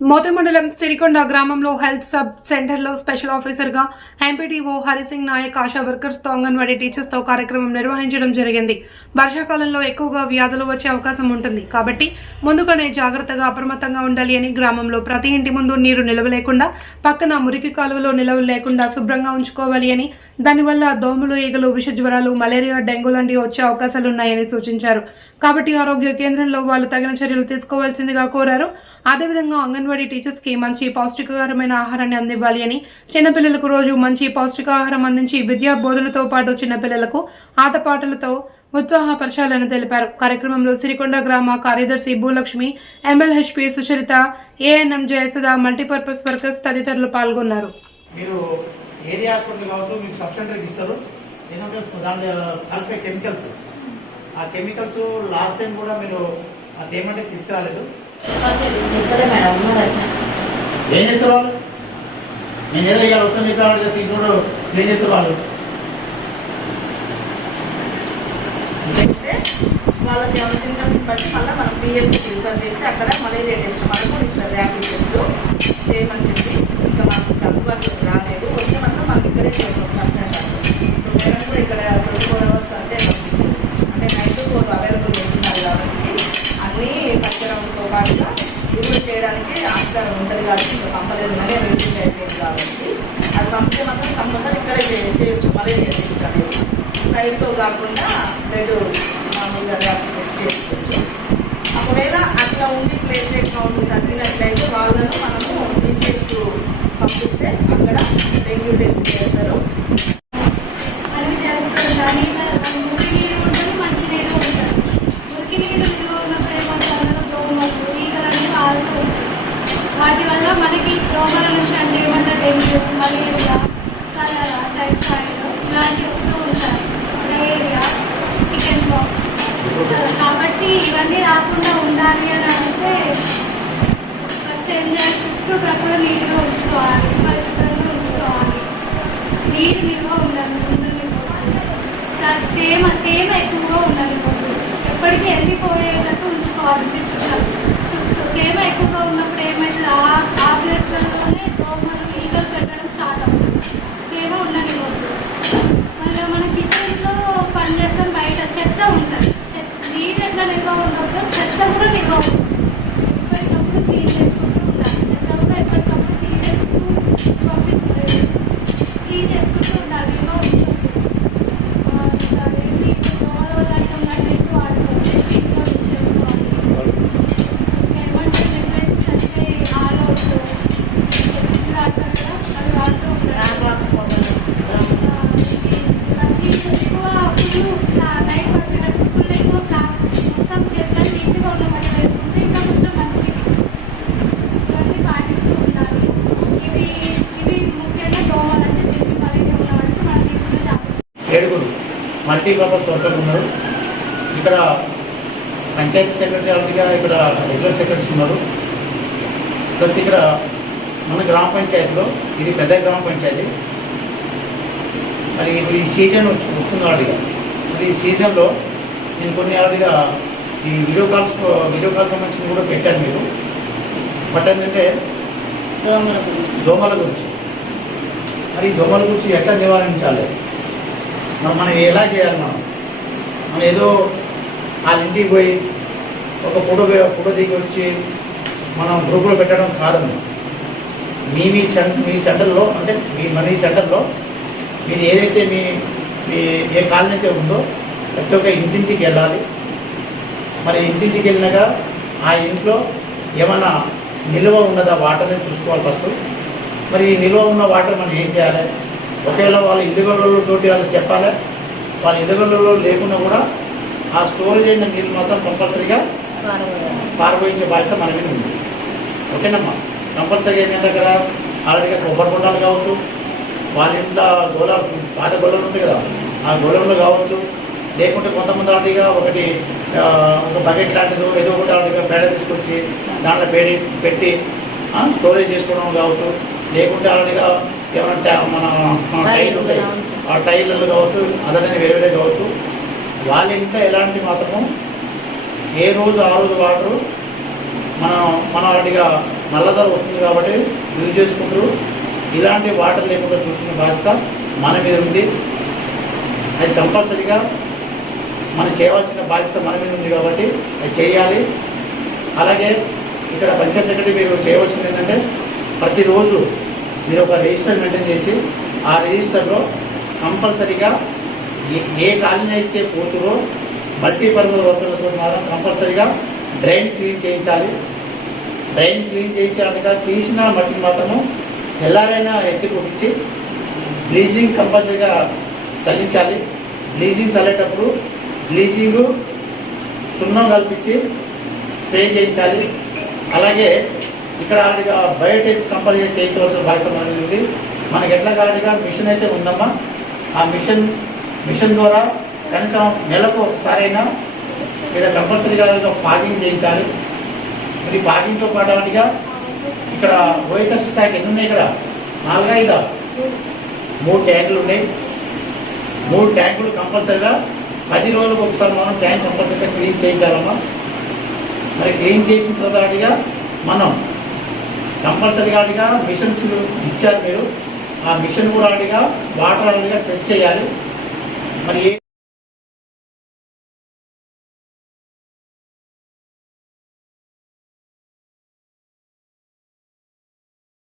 మోతమండలం సిరికొండ గ్రామంలో health sub సెంటర్లో special ఆఫీసర్గా ఎంపీటీఓ హరిసింగ్ నాయక్ ఆశా వర్కర్స్తో అంగన్వాడీ టీచర్స్తో కార్యక్రమం నిర్వహించడం జరిగింది. వర్షాకాలంలో ఎక్కువగా వ్యాధులు వచ్చే అవకాశం ఉంటుంది. కాబట్టి ముందుగానే జాగ్రత్తగా అప్రమత్తంగా ఉండాలి అని గ్రామంలో ప్రతి ఇంటి ముందు నీరు నిలవలేకుండా పక్కన మురికి కాలువలో నిలవ లేకుండా శుభ్రంగా ఉంచుకోవాలి అని దానివల్ల దోమలు ఈగలు విష జ్వరాలు మలేరియా డెంగ్యూ లాంటివి వచ్చే అవకాశాలు ఉన్నాయని సూచించారు. కాబట్టి ఆరోగ్య కేంద్రంలో వాళ్ళు తగిన చర్యలు తీసుకోవాల్సిందిగా కోరారు. అదేవిధంగా అంగన్వాడీ టీచర్స్కి మంచి పౌష్టికకరమైన ఆహారాన్ని అందివ్వాలి అని చిన్నపిల్లలకు రోజు మంచి పౌష్టికాహారం అందించి విద్యా బోధనతో పాటు చిన్నపిల్లలకు ఆటపాటలతో ఉత్సాహపరచాలని తెలిపారు. కార్యక్రమంలో సిరికొండ గ్రామ కార్యదర్శి Bhulakshmi MLHP Sucharitha ANM Jayasudha multipurpose workers తదితరులు పాల్గొన్నారు. ఏరియా హాస్పిటల్ కావచ్చు మీకు సబ్ సెంటర్కి ఇస్తారు. ఎందుకంటే దాంట్లో కలిపే కెమికల్స్. ఆ కెమికల్స్ లాస్ట్ టైం కూడా మీరు అది ఏమంటే తీసుకురాలేదు. ఏం చేస్తారు వాళ్ళు? నేను ఏదో ఇవాళ వస్తాను చెప్పి సీజన్ కూడా క్లీన్ చేస్తారు వాళ్ళు? వాళ్ళకి ఏమైనా సింటమ్స్ బట్టి మళ్ళీ మనం పిఎస్సి రిఫర్ చేస్తే అక్కడ మలేరియా టెస్ట్ మనకు ఇస్తారు ర్యాపిడ్ టెస్ట్ చేయమని చెప్పి. ఇంకా మాకు తక్కువ రాలేదు. వస్తే మాత్రం మాకు ఇక్కడే చేస్తాం సబ్ ఇప్పుడు ఇక్కడ ట్వంటీ ఫోర్ అవర్స్ అంటే అంటే నైట్ అవైలబుల్ చేస్తున్నారు కాబట్టి అన్నీ పరికరంతో పాటుగా ఇది చేయడానికి ఆస్కారం ఉంటుంది కాబట్టి ఇంకా పంపలేదు మనీ రిలీజ్ అయిపోయింది కాబట్టి అది పంపితే మాత్రం కంపల్సరీ ఇక్కడే చే- చేయొచ్చు. మలేరియా టెస్ట్ అనేది సైడ్తో కాకుండా బ్లడ్ మామూలుగా టెస్ట్ చేసుకోవచ్చు. ఒకవేళ అట్లా ఉండి ప్లేట్లెట్ కౌంట్ తగ్గినట్లయితే వాళ్ళను మనము జీసీహెచ్ పంపిస్తే అక్కడ డెంగ్యూ టెస్ట్ చేస్తారు. అవి జరుగుతుంది. మురికి నీరు ఉంటుంది మంచి నీరు ఉంటుంది. మురికి నీరు నిల్వ ఉన్నప్పుడు ఏమవుతుందో దోమలు ఈగలన్నీ ఆడుతూ ఉంటాయి. వాటి వల్ల మనకి దోమల నుంచి అంటే ఏమన్నా డెంగ్యూ మలేరియా కలరా టైఫాయిడ్ ఇలాంటివి వస్తూ ఉంటాయి. డయేరియా చికెన్ బాక్స్ కాబట్టి ఇవన్నీ రాకుండా ఉండాలి అని అంటే ఫస్ట్ ఏం చేయాలి? చుట్టూ ప్రక్కల నీట్గా ఉంచుకోవాలి. నీరు నిల్వ ఉండాలి ముందు నిల్వ తేమ తేమ ఎక్కువగా ఉండాలి ఎప్పటికీ ఎండిపోయేటట్టు ఉంచుకోవాలి చుట్టాలు చుట్టూ. తేమ ఎక్కువగా ఉన్నప్పుడు ఏమైతుంది? ఆ ప్లేస్లలోనే దోమలు ఈగలు పెట్టడం స్టార్ట్ అవుతుంది. తేమ ఉండాలి మళ్ళీ మన కిచెన్లో పనిచేస్తాం బయట చెత్త ఉంటుంది. చెత్త నీరు ఎట్లా నిల్వ ఉండొద్దు చెత్త కూడా నిల్వ ఉంటుంది. ఏడుగురు మల్టీపర్పస్ వర్కర్ ఉన్నారు. ఇక్కడ పంచాయతీ సెక్రటరీ ఆల్రెడీగా ఇక్కడ రెగ్యులర్ సెక్రటరీస్ ఉన్నారు. ప్లస్ ఇక్కడ మన గ్రామ పంచాయతీలో ఇది పెద్ద గ్రామ పంచాయతీ. మరి ఇప్పుడు ఈ సీజన్ వస్తుంది ఆల్రెడీగా. మరి ఈ సీజన్లో నేను కొన్ని ఆల్రెడీగా ఈ వీడియో కాల్స్ వీడియో కాల్ సంబంధించి కూడా పెట్టాను మీరు బట్ ఏంటంటే దోమల గురించి. మరి దోమల గురించి ఎట్లా నివారించాలి? మరి మనం ఎలా చేయాలి మనం? మనం ఏదో వాళ్ళ ఇంటికి పోయి ఒక ఫోటో ఫోటో దిగి వచ్చి మనం గ్రూపులో పెట్టడం కాదు మీ మీ సెంటర్ మీ సెంటర్లో అంటే మీ మన ఈ సెంటర్లో మీది ఏదైతే మీ మీ ఏ కాలనీ అయితే ఉందో ప్రతి ఒక్క ఇంటింటికి వెళ్ళాలి. మరి ఇంటింటికి వెళ్ళినాక ఆ ఇంట్లో ఏమన్నా నిల్వ ఉన్నదా వాటర్ని చూసుకోవాలి ఫస్ట్. మరి నిల్వ ఉన్న వాటర్ మనం ఏం చేయాలి? ఒకవేళ వాళ్ళ ఇల్లుగలతోటి వాళ్ళు చెప్పాలి? వాళ్ళ ఇల్లుగలలో లేకుండా కూడా ఆ స్టోరేజ్ అయిన నీళ్ళు మాత్రం కంపల్సరీగా పారిపోయించే బాధ్యత మన మీద ఉంది. ఓకేనమ్మా? కంపల్సరీ ఏంటంటే అక్కడ ఆల్రెడీగా కొబ్బరి బొండాలు కావచ్చు వాళ్ళ ఇంట్లో గోళ పాత గోళలు ఉంటాయి కదా ఆ గోళంలో కావచ్చు లేకుంటే కొంతమంది ఆల్రెడీగా ఒకటి ఒక బకెట్ లాంటిదో ఏదో ఒకటి ఆల్రెడీగా పేడ తీసుకొచ్చి దాంట్లో పేడి పెట్టి ఆ, స్టోరేజ్ చేసుకోవడం కావచ్చు లేకుంటే ఆల్రెడీగా ఏమైనా ట్యా- మన టైర్లు ఉంటాయి. ఆ టైర్లలో కావచ్చు అదనే వేరే వేరే కావచ్చు వాళ్ళ ఇంట్లో ఎలాంటి మాత్రము ఏ రోజు ఆ రోజు వాటరు మనం మన వాటిగా నల్లధర వస్తుంది కాబట్టి యూజ్ చేసుకుంటారు ఇలాంటి వాటర్ లేకుండా చూసుకునే బాధ్యత మన మీద ఉంది. అది కంపల్సరీగా మనం చేయవలసిన బాధ్యత మన మీద ఉంది కాబట్టి అది చేయాలి. అలాగే ఇక్కడ పంచాయత్ సెక్రటరీ మీరు చేయవలసింది ఏంటంటే ప్రతిరోజు మీరు ఒక రిజిస్టర్ మెయింటైన్ చేసి ఆ రిజిస్టర్లో కంపల్సరీగా ఏ ఏ కాలనీ అయితే పోతురో మల్టీపర్పస్ వర్కర్లతో మాత్రం కంపల్సరీగా డ్రైన్ క్లీన్ చేయించాలి. డ్రైన్ క్లీన్ చేయించడానికి తీసిన మట్టిని మాత్రము ఎల్లారైనా ఎత్తి కొట్టించి బ్లీచింగ్ కంపల్సరీగా చల్లించాలి బ్లీచింగ్ చల్లేటప్పుడు బ్లీచింగ్ సున్నం కల్పించి స్ప్రే చేయించాలి. అలాగే ఇక్కడ ఆల్రెడీగా బయోటెక్స్ కంపల్సరీ చేయించవలసిన బాధ్యత మన ఉంది. మనకి ఎట్లా కావాలిగా మిషన్ అయితే ఉందమ్మా. ఆ మిషన్ మిషన్ ద్వారా కనీసం నెలకు ఒకసారి అయినా మీరు కంపల్సరీగా ఫాగింగ్ చేయించాలి. మరి ఫాగింగ్తో పాటు ఇక్కడ ఓఎస్ఎస్ శాఖ ఎన్ని ఉన్నాయి ఇక్కడ? నాలుగా ఐదా మూడు ట్యాంకులు ఉన్నాయి. మూడు ట్యాంకులు కంపల్సరీగా పది రోజులకు ఒకసారి మనం ట్యాంక్ కంపల్సరీగా క్లీన్ చేయించాలమ్మా. మరి క్లీన్ చేసిన తర్వాత మనం కంపల్సరీగా అడిగా మిషన్స్ ఇచ్చారు మీరు. ఆ మిషన్ కూడా అడిగా వాటర్ అడిగా టెస్ట్ చేయాలి. మరి